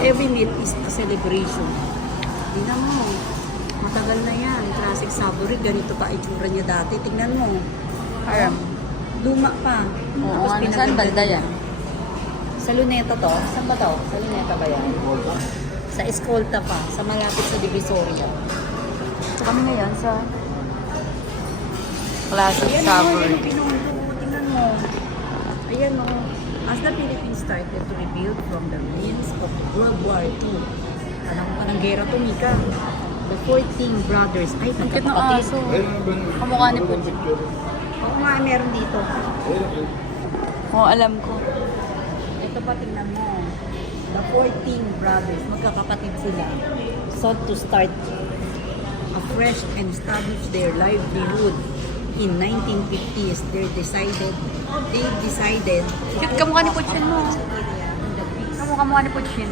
Every meal is a celebration. Tingnan mo. Matagal na yan. Classic Savory. Ganito pa itsura niya dati. Tingnan mo. Aram. Luma pa. Oo, ano, saan banda yan? Sa Luneta to. Saan ba to? Sa Luneta ba yan? Sa Escolta pa. Sa malapit sa Divisoria. So kami ngayon sa Classic Ayan o, Savory. ayan ang pinundo. Tingnan mo. Ayan o. As the Philippines started to rebuild from the ruins of World War II. Alam mo pa ng gera to, Mika. The 14 brothers. Ay, Ang cute ng magkakapatid. aso. Kamukha ni Puchi. Oo nga, meron dito. Oo, alam ko. Ito pa, tingnan mo. The 14 brothers, magkakapatid sila. Sought to start afresh and establish their livelihood. In 1950s, they decided. Cute kamukha ni Puchin mo. Kamukha ni Puchin.